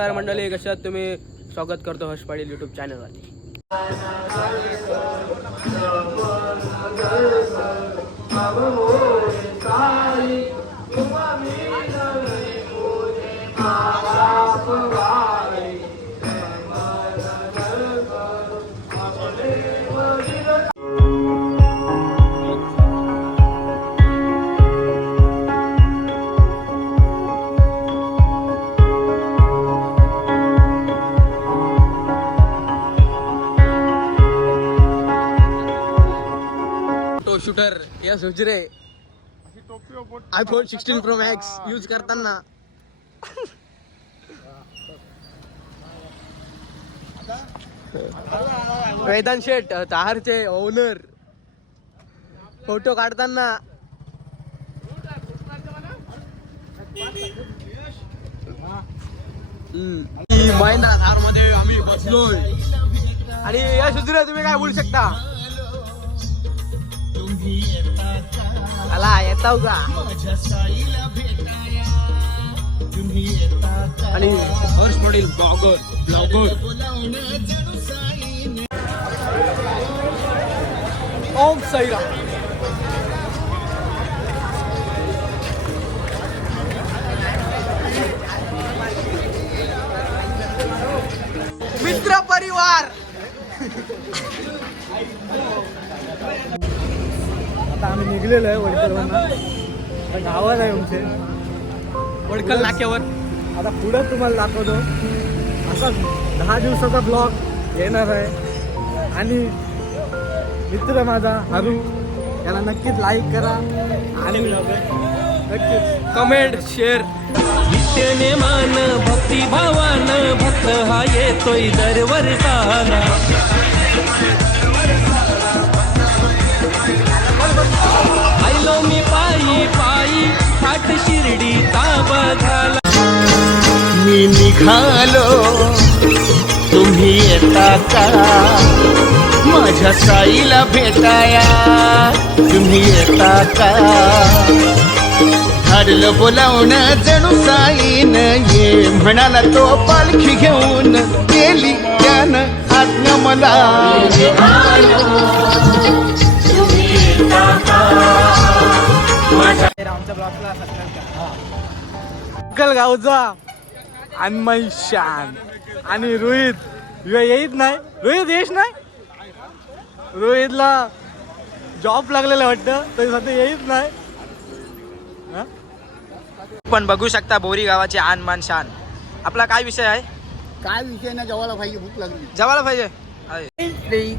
नमस्कार मंडळी कशात तुम्ही? स्वागत करतो हर्ष पाटील युट्यूब चॅनलवरती Yash Hujare iPhone sixteen Pro Max use करताना. वेदांत शेठ ताहारचे ओनर फोटो काढताना. महिंद्रा थारमध्ये आम्ही बसलोय. आणि या सुधीर तुम्ही काय बोलू शकता? आला येताव का आणि हर्ष पाटील ब्लॉगर ब्लॉगर ओम साईराम. निघलेलो आहे वडकलवरनं आता गावात आहे आमचे. वडकल नाक्यावर. आता पुढं तुम्हाला दाखवतो. असा दहा दिवसाचा ब्लॉग येणार आहे. आणि मित्र माझा हरू याला नक्कीच लाईक करा आणि नक्कीच. कमेंट शेअर नित्यने मान भक्ती भावान भक्त हा येतोय दरवर्षाला. आयलो निघालो तुम्ही येता का? माझ्या साईला भेटाया. तुम्ही येता का? हरलं बोलावून जणू साईन. ये म्हणाला तो पालखी घेऊन. गेली त्यानं आज्ञा मला. आमच्या ब्लॉगला गावचा अन्मय शान. आणि रोहित येत नाही. रोहित येश नाही? रोहितला जॉब लागलेला वाटतं तरी सध्या येत नाही. हा? पण बघू शकता बोरी गावाचे आन मान शान. आपला काय विषय आहे? काय विषय ना जेवायला पाहिजे भूक लागली. जवाला पाहिजे. आहे.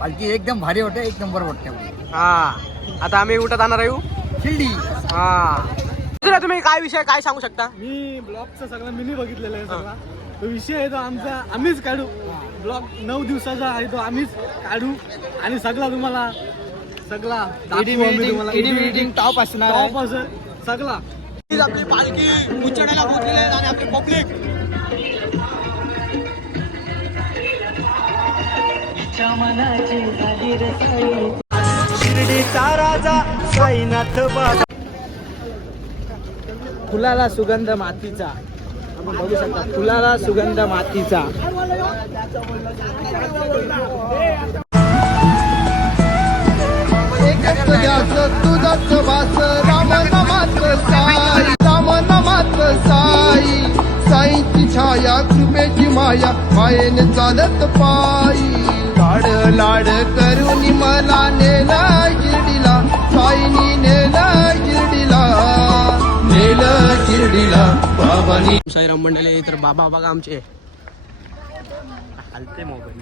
पालखी एकदम भारी वाटते एक नंबर वाटते. हा. आता आम्ही उठत आणणार येऊ शिर्डी. हा. दुसरा तुम्ही काय विषय काय सांगू शकता? मी ब्लॉगचा सगळा मिनी बघितलेला आहे सगळा. तो विषय आहे तो आमचा आम्हीच काढू. ब्लॉग नऊ दिवसाचा आहे तो आम्हीच काढू. आणि सगळा तुम्हाला सगळा दाखवू आम्ही तुम्हाला. Editing टॉप असणार टॉप असेल सगळा. हीच आपली पालखी उचडायला पोहोचलेली आहे आणि आपली पब्लिक. शिर्डीचा राजा साईनाथ बाबा फुलाला सुगंध मातीचा. आपण बघू शकता फुलाला सुगंध मातीचा. तुझाच वास राम नमाच साई राम नमाच साई साईची छाया कृपेची माया मायेने चालत पायी लाड लाड करून मला नेला बाबानी साईराम मंडळे तर बाबा बघा आमचे. हलते मोबाईल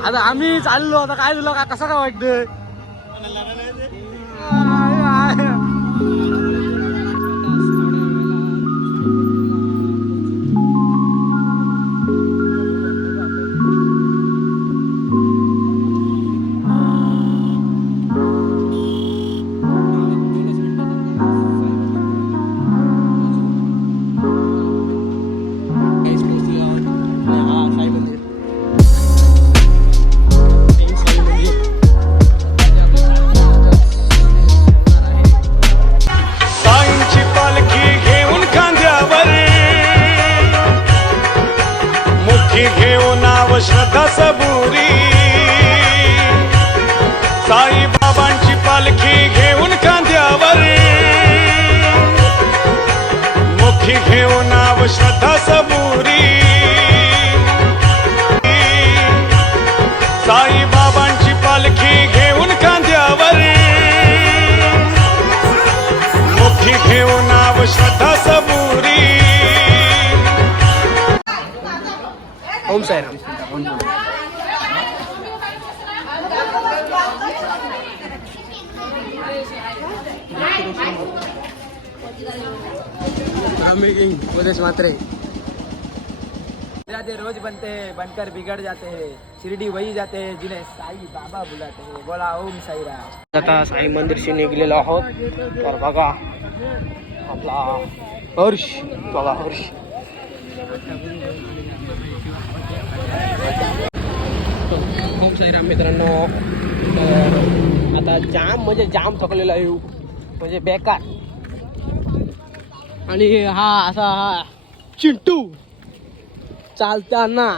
आता आम्ही चाललो आता काय तुला का कसं काय वाटतंय? मुखी घेऊन नाव श्रद्धा सबुरी. साई बाबांची पालखी घेऊन खांद्यावर मुखी घेऊन नाव श्रद्धा सबुरी. ओम साईराम. मात्रे। जाते रोज बनते हैं बनकर बिगड़ जाते हैं। शिरडी वही जाते हैं जिन्हें साई बाबा बुलाते हैं। बोला ओम साई राम। आता साई मंदिरशी निघलेलो आहोत। तर बघा आपला हर्ष बघा हर्ष। ओम साईराम मित्रांनो तर आता जाम म्हणजे जाम थकलेला आहे. म्हणजे बेकार. आणि हा असा हा चिंटू चालताना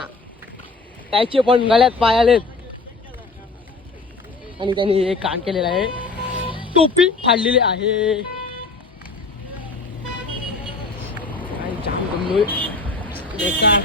त्याचे पण गळ्यात पाय आलेत. आणि त्यांनी एक काम केलेलं आहे. टोपी फाडलेली आहे. काय जाम गमलोय बेकार.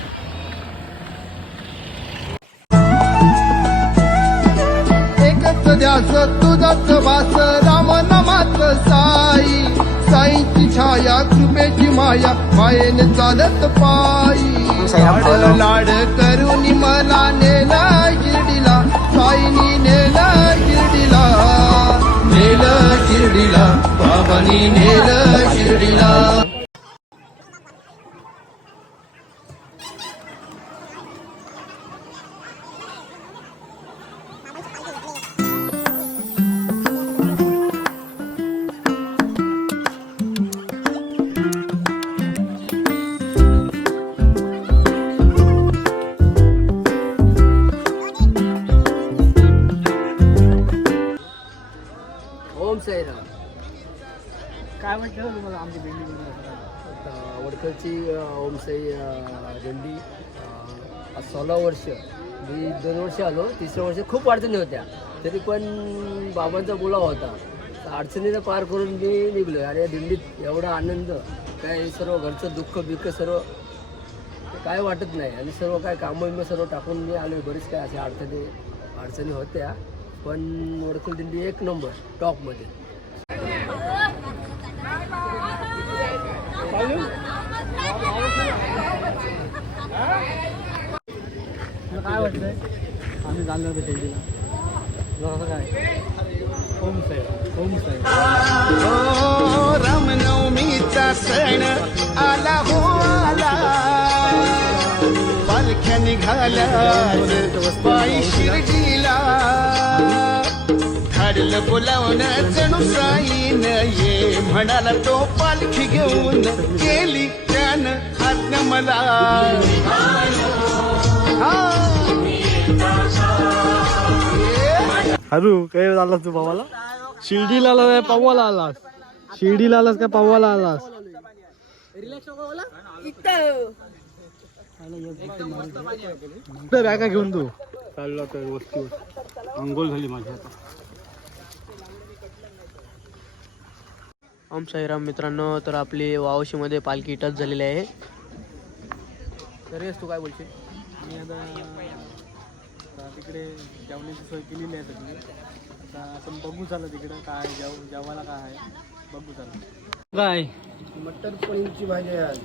एकच ध्यास तुझाच वास राम नमाच साई. साईची छाया कृपेची माया मायेने चालत पायी. लाड लाड करून मला नेला शिर्डीला साईनी नेला शिर्डीला नेल शिर्डीला बाबानी नेल ओमसाई सोळा वर्ष. मी दोन वर्ष आलो तिसऱ्या वर्ष खूप अडचणी होत्या. तरी पण बाबांचा बोलावा होता. तर अडचणीला पार करून मी निघलो आणि या दिंडीत एवढा आनंद काय सर्व घरचं दुःख बिक्क सर्व काय वाटत नाही. आणि सर्व काय कामं बिमं सर्व टाकून मी आलो बरीच काय अशा अडचणी अडचणी होत्या. पण वडखल दिंडी एक नंबर टॉपमध्ये. वाटतंय. आम्ही चाललो होतो टेंडीला. तुला कसं काय? ओम साई ओम हो रामनवमीचा सण आला हो आला. पालख्या निघाल्या पायी शिर्डीला. धाडलं बोलावणं जणू साईन ये म्हणाला तो पालखी घेऊन गेली त्यानं आज्ञा मला. अरू काय आलास तू पवाला शिर्डीला आलास काय पवाला आलास. शिर्डीला आलास काय पवाला आलास? काय काय घेऊन तू. चाललो तर वस्तीवर अंघोळ झाली माझी आता. ओम साईराम मित्रांनो तर आपली वावशीमध्ये पालखी टच झालेली आहे. तर येस तू काय बोलशील? मी आता तिकडे जेवणाची सोय केलेली आहे सगळी. आता आपण बघू झालं तिकडं काय जेव जेवायला काय आहे. बघू झालं. काय? मटर पनीरची भाजी आहे आज.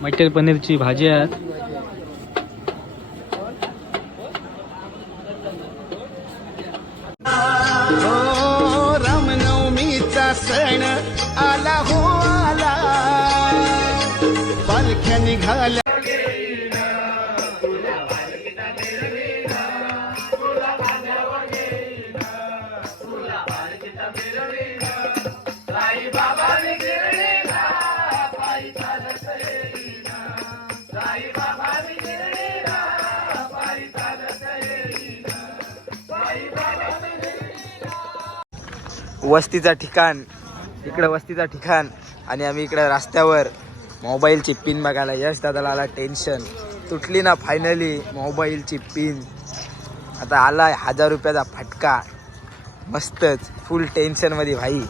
मटर पनीरची भाजी आहे वस्तीचा ठिकाण. इकडं वस्तीचा ठिकाण आणि आम्ही इकडं रस्त्यावर मोबाईलची पिन बघायला यश दादाला आला टेन्शन. तुटली ना फायनली मोबाईलची पिन. आता आला हजार रुपयाचा फटका. मस्तच फुल टेन्शनमध्ये भाई.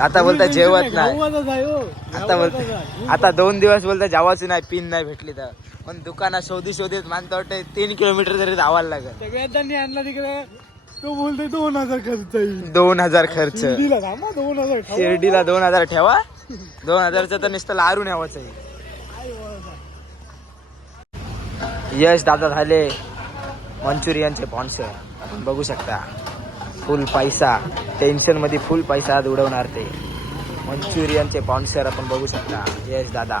आता बोलता जेवत नाही हो. आता बोलता. आता दोन दिवस बोलता जावाची नाही पिन नाही भेटली तर. पण दुकानात शोधी शोधित मानता वाटतं तीन किलोमीटर तरी धावायला लागत आणला तिकडे. तो बोलतोय दोन हजार खर्च येईल. दोन हजार खर्च. शिर्डीला थांबा दोन हजार ठेवा. शिर्डीला दोन हजार ठेवा. दोन हजारचं तर नुसतं लारू न्यावाच आहे. यश दादा झाले. मंचुरियनचे स्पॉन्सर आपण बघू शकता. फुल पैसा. टेन्शनमध्ये फुल पैसा आज उडवणार ते. मंचुरियनचे स्पॉन्सर आपण बघू शकता. यश दादा.